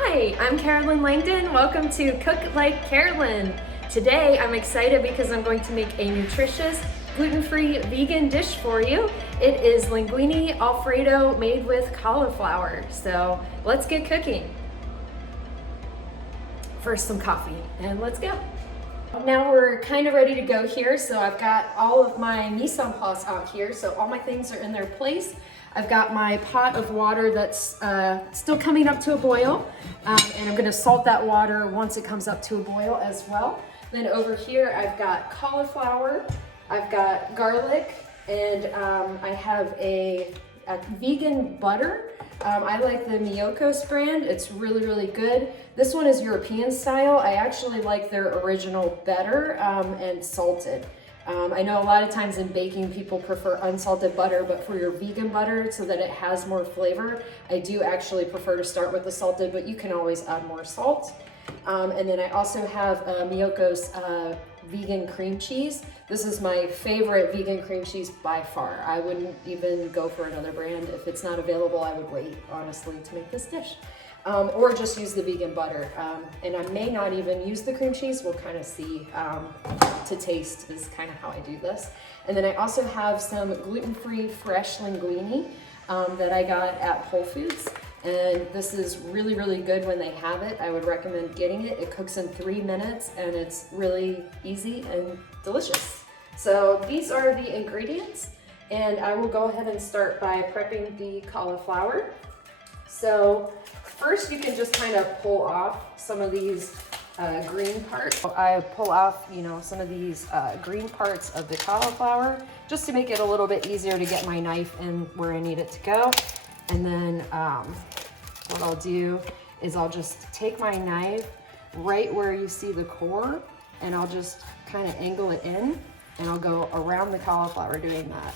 Hi, I'm Carolyn Langdon. Welcome to Cook Like Carolyn. Today I'm excited because I'm going to make a nutritious, gluten-free vegan dish for you. It is linguini Alfredo made with cauliflower. So let's get cooking. First some coffee and let's go. Now we're kind of ready to go here. So I've got all of my mise en place out here. So all my things are in their place. I've got my pot of water that's still coming up to a boil, and I'm gonna salt that water once it comes up to a boil as well. Then over here I've got cauliflower, I've got garlic, and I have a vegan butter. I like the Miyokos brand. It's really, really good. This one is European style. I actually like their original better and salted. I know a lot of times in baking people prefer unsalted butter, but for your vegan butter so that it has more flavor, I do actually prefer to start with the salted, but you can always add more salt. And then I also have Miyokos vegan cream cheese. This is my favorite vegan cream cheese by far. I wouldn't even go for another brand. If it's not available, I would wait, honestly, to make this dish. Or just use the vegan butter. And I may not even use the cream cheese. We'll kind of see. To taste is kind of how I do this. And then I also have some gluten-free fresh linguini that I got at Whole Foods. And this is really, really good when they have it. I would recommend getting it. It cooks in 3 minutes and it's really easy and delicious. So these are the ingredients, and I will go ahead and start by prepping the cauliflower. So first you can just kind of pull off some of these green parts. I pull off, some of these green parts of the cauliflower just to make it a little bit easier to get my knife in where I need it to go. And then what I'll do is I'll just take my knife right where you see the core, and I'll just kind of angle it in, and I'll go around the cauliflower doing that.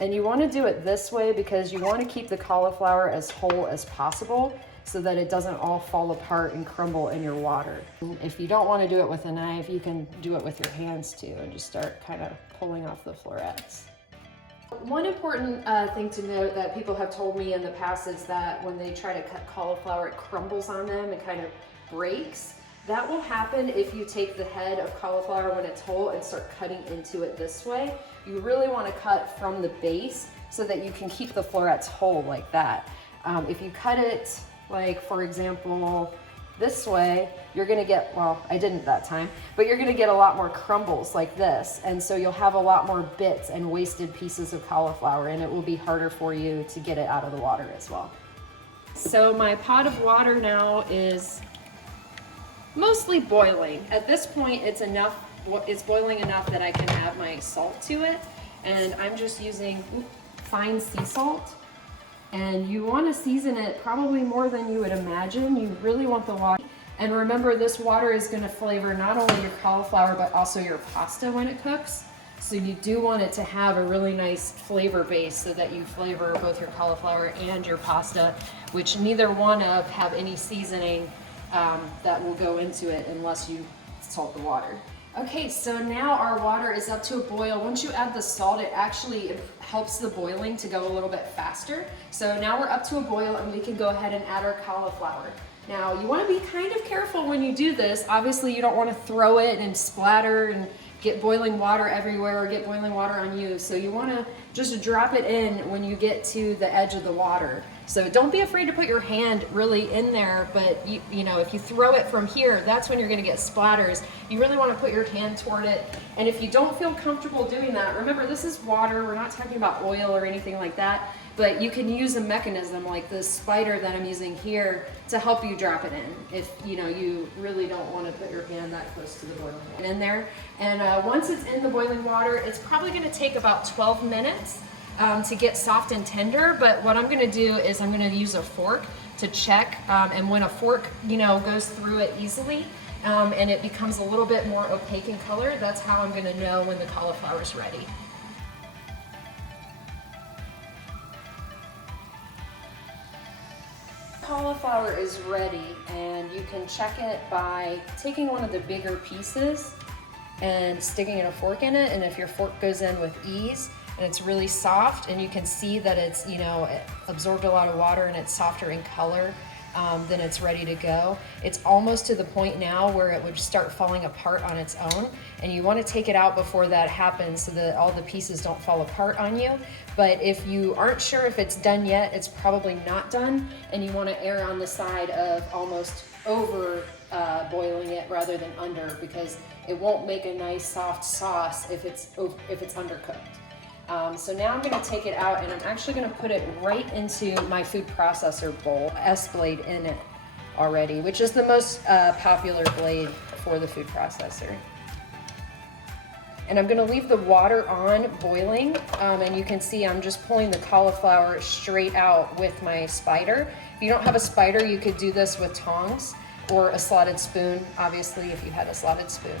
And you want to do it this way because you want to keep the cauliflower as whole as possible so that it doesn't all fall apart and crumble in your water. If you don't want to do it with a knife, you can do it with your hands too and just start kind of pulling off the florets. One important thing to note that people have told me in the past is that when they try to cut cauliflower, it crumbles on them and kind of breaks. That will happen if you take the head of cauliflower when it's whole and start cutting into it this way. You really want to cut from the base so that you can keep the florets whole like that. If you cut it, like for example, this way, you're gonna get, well, I didn't that time, but you're gonna get a lot more crumbles like this. And so you'll have a lot more bits and wasted pieces of cauliflower, and it will be harder for you to get it out of the water as well. So my pot of water now is mostly boiling. At this point, it's boiling enough that I can add my salt to it. And I'm just using fine sea salt. And you want to season it probably more than you would imagine. You really want the water. And remember, this water is going to flavor not only your cauliflower, but also your pasta when it cooks. So you do want it to have a really nice flavor base so that you flavor both your cauliflower and your pasta, which neither one of have any seasoning that will go into it unless you salt the water. Okay, so now our water is up to a boil. Once you add the salt, it actually helps the boiling to go a little bit faster. So now we're up to a boil and we can go ahead and add our cauliflower. Now you want to be kind of careful when you do this. Obviously you don't want to throw it and splatter and get boiling water everywhere or get boiling water on you. So you want to just drop it in when you get to the edge of the water. So don't be afraid to put your hand really in there, but you know, if you throw it from here, that's when you're going to get splatters. You really want to put your hand toward it. And if you don't feel comfortable doing that, remember this is water. We're not talking about oil or anything like that, but you can use a mechanism like this spider that I'm using here to help you drop it in if you really don't want to put your hand that close to the boiling water in there. And once it's in the boiling water, it's probably going to take about 12 minutes to get soft and tender. But what I'm going to do is I'm going to use a fork to check, and when a fork goes through it easily and it becomes a little bit more opaque in color, that's how I'm going to know when the cauliflower is ready. Cauliflower is ready, and you can check it by taking one of the bigger pieces and sticking a fork in it, and if your fork goes in with ease, and it's really soft, and you can see that it's, you know, it absorbed a lot of water and it's softer in color. Then it's ready to go. It's almost to the point now where it would start falling apart on its own, and you want to take it out before that happens so that all the pieces don't fall apart on you. But if you aren't sure if it's done yet, it's probably not done, and you want to err on the side of almost over boiling it rather than under, because it won't make a nice soft sauce if it's undercooked. So now I'm going to take it out, and I'm actually going to put it right into my food processor bowl. S-blade in it already, which is the most popular blade for the food processor. And I'm going to leave the water on boiling, and you can see I'm just pulling the cauliflower straight out with my spider. If you don't have a spider, you could do this with tongs or a slotted spoon, obviously, if you had a slotted spoon.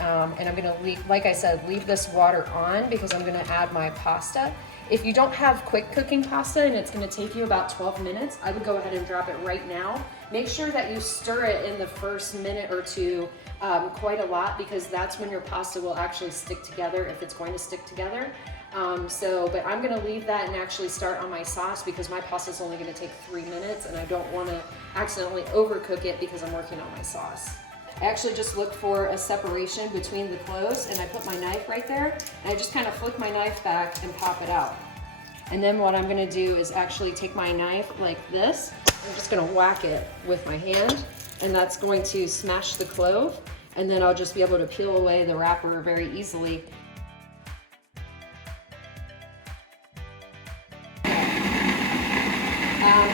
And I'm gonna leave, like I said, leave this water on because I'm gonna add my pasta. If you don't have quick cooking pasta and it's gonna take you about 12 minutes, I would go ahead and drop it right now. Make sure that you stir it in the first minute or two quite a lot, because that's when your pasta will actually stick together, if it's going to stick together. But I'm gonna leave that and actually start on my sauce because my pasta is only gonna take 3 minutes, and I don't wanna accidentally overcook it because I'm working on my sauce. I actually just look for a separation between the cloves, and I put my knife right there, and I just kind of flick my knife back and pop it out. And then what I'm gonna do is actually take my knife like this. I'm just gonna whack it with my hand, and that's going to smash the clove, and then I'll just be able to peel away the wrapper very easily.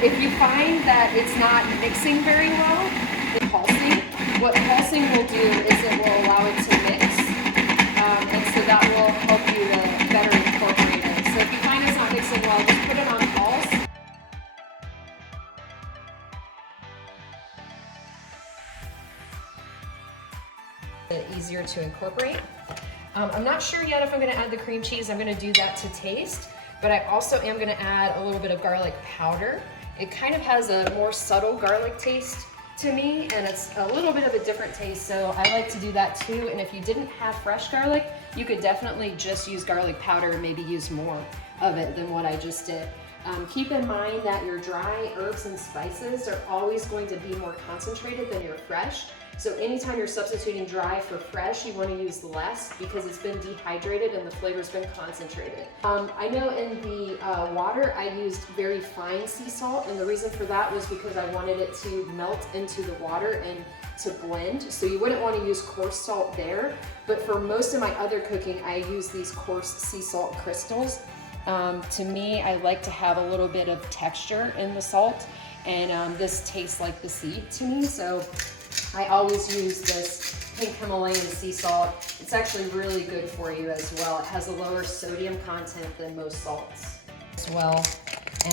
If you find that it's not mixing very well, pulsing, what pulsing will do is it will allow it to mix, and so that will help you to better incorporate it. So if you find it's not mixing well, just put it on pulse. Easier to incorporate. I'm not sure yet if I'm going to add the cream cheese. I'm going to do that to taste, but I also am going to add a little bit of garlic powder. It kind of has a more subtle garlic taste to me, and it's a little bit of a different taste, so I like to do that too. And if you didn't have fresh garlic, you could definitely just use garlic powder and maybe use more of it than what I just did. Keep in mind that your dry herbs and spices are always going to be more concentrated than your fresh. So anytime you're substituting dry for fresh, you want to use less because it's been dehydrated and the flavor's been concentrated. I know in the water I used very fine sea salt, and the reason for that was because I wanted it to melt into the water and to blend. So you wouldn't want to use coarse salt there, but for most of my other cooking, I use these coarse sea salt crystals. To me, I like to have a little bit of texture in the salt, and this tastes like the sea to me, so I always use this pink Himalayan sea salt. It's actually really good for you as well. It has a lower sodium content than most salts as well.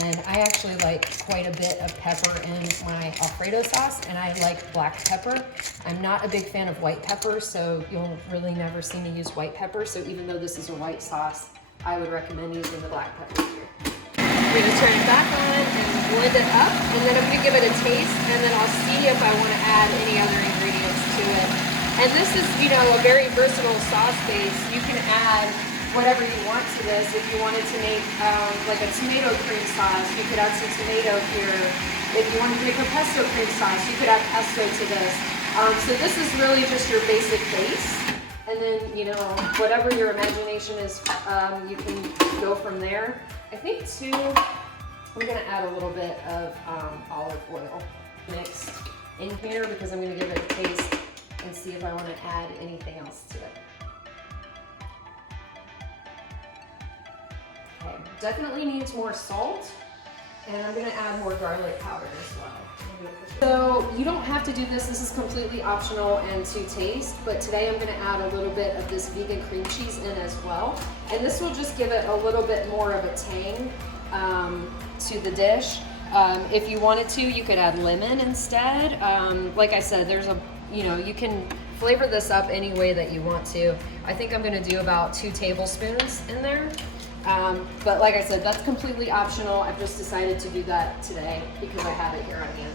And I actually like quite a bit of pepper in my Alfredo sauce, and I like black pepper. I'm not a big fan of white pepper, so you'll really never see me use white pepper. So even though this is a white sauce, I would recommend using the black pepper here. I'm gonna turn it back on and blend it up, and then I'm gonna give it a taste, and then I'll see if I wanna add any other ingredients to it. And this is, you know, a very versatile sauce base. You can add whatever you want to this. If you wanted to make like a tomato cream sauce, you could add some tomato here. If you wanted to make a pesto cream sauce, you could add pesto to this. So this is really just your basic base. And then, you know, whatever your imagination is, you can go from there. I think too, I'm gonna add a little bit of olive oil mixed in here because I'm gonna give it a taste and see if I wanna add anything else to it. Okay, definitely needs more salt, and I'm gonna add more garlic powder as well. So you don't have to do this. This is completely optional and to taste, but today I'm gonna add a little bit of this vegan cream cheese in as well. And this will just give it a little bit more of a tang to the dish. If you wanted to, you could add lemon instead. Like I said, there's a, you know, you can flavor this up any way that you want to. I think I'm gonna do about 2 tablespoons in there. But like I said, that's completely optional. I've just decided to do that today because I have it here on hand.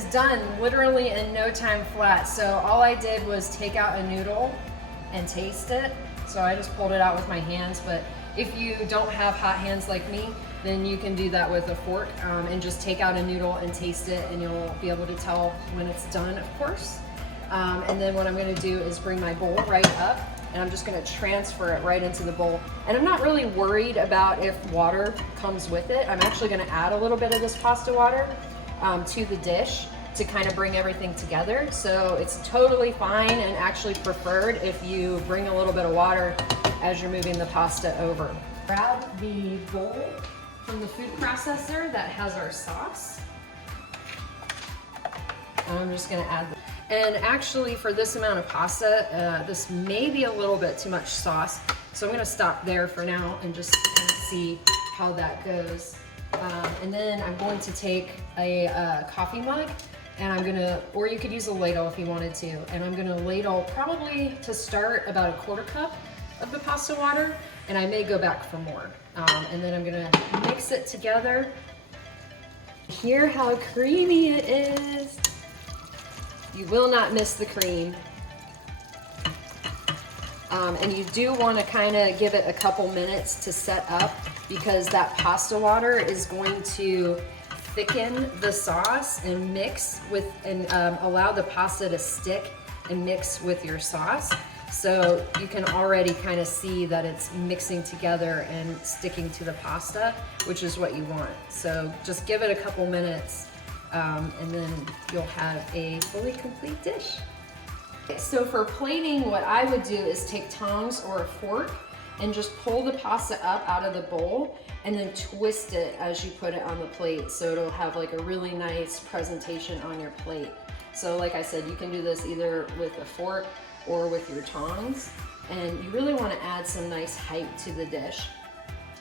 is done literally in no time flat. So all I did was take out a noodle and taste it. So I just pulled it out with my hands, but if you don't have hot hands like me, then you can do that with a fork and just take out a noodle and taste it, and you'll be able to tell when it's done, of course. And then what I'm gonna do is bring my bowl right up, and I'm just gonna transfer it right into the bowl. And I'm not really worried about if water comes with it. I'm actually gonna add a little bit of this pasta water to the dish to kind of bring everything together. So it's totally fine and actually preferred if you bring a little bit of water as you're moving the pasta over. Grab the bowl from the food processor that has our sauce. And I'm just gonna add and actually for this amount of pasta, this may be a little bit too much sauce. So I'm gonna stop there for now and just kind of see how that goes. And then I'm going to take a coffee mug, and I'm gonna, or you could use a ladle if you wanted to, and I'm gonna ladle probably to start about a 1/4 cup of the pasta water, and I may go back for more. And then I'm gonna mix it together. Hear how creamy it is. You will not miss the cream. And you do want to kind of give it a couple minutes to set up, because that pasta water is going to thicken the sauce and mix with, and allow the pasta to stick and mix with your sauce. So you can already kind of see that it's mixing together and sticking to the pasta, which is what you want. So just give it a couple minutes, and then you'll have a fully complete dish. So for plating, what I would do is take tongs or a fork and just pull the pasta up out of the bowl and then twist it as you put it on the plate, so it'll have like a really nice presentation on your plate. So like I said, you can do this either with a fork or with your tongs, and you really want to add some nice height to the dish.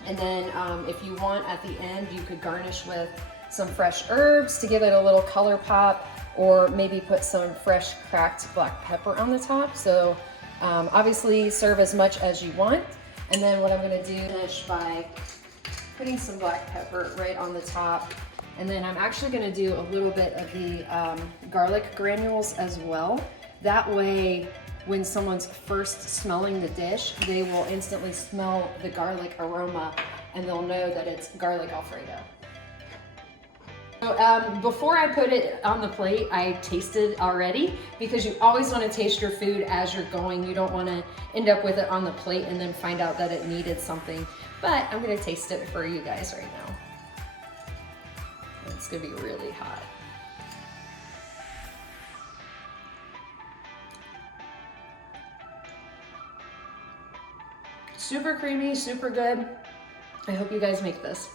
And then if you want, at the end, you could garnish with some fresh herbs to give it a little color pop, or maybe put some fresh cracked black pepper on the top. So obviously serve as much as you want. And then what I'm gonna do is finish by putting some black pepper right on the top. And then I'm actually gonna do a little bit of the garlic granules as well. That way, when someone's first smelling the dish, they will instantly smell the garlic aroma, and they'll know that it's garlic Alfredo. So before I put it on the plate, I tasted already, because you always want to taste your food as you're going. You don't want to end up with it on the plate and then find out that it needed something. But I'm going to taste it for you guys right now. It's going to be really hot. Super creamy, super good. I hope you guys make this.